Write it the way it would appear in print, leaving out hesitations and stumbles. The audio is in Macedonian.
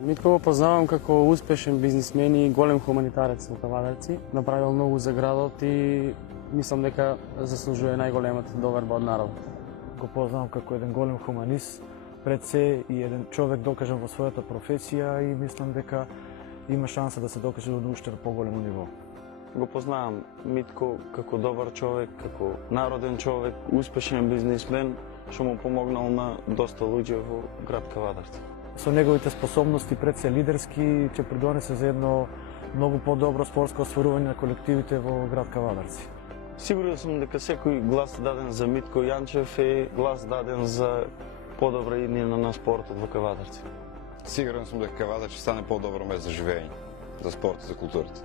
Митко го познавам како успешен бизнисмен и голем хуманитарец во Кавадарци. Направил многу за градот и мислам дека заслужува најголемата доверба од народот. Го познавам како еден голем хуманист, пред се и еден човек докажан во својата професија и мислам дека има шанса да се докаже до уште на поголемо ниво. Го познавам Митко како добар човек, како народен човек, успешен бизнисмен, што му помогнал на доста луѓе во град Кавадарци. Со неговите способности пред се лидерски ќе придонесе за едно многу подобро спортско осварување на колективите во град Кавадарци. Сигурен сум дека секој глас даден за Митко Јанчев е глас даден за подобра иднина на спортот во Кавадарци. Сигурен сум дека Кавадар ќе стане по-добро место за живење, за спорт и за културата.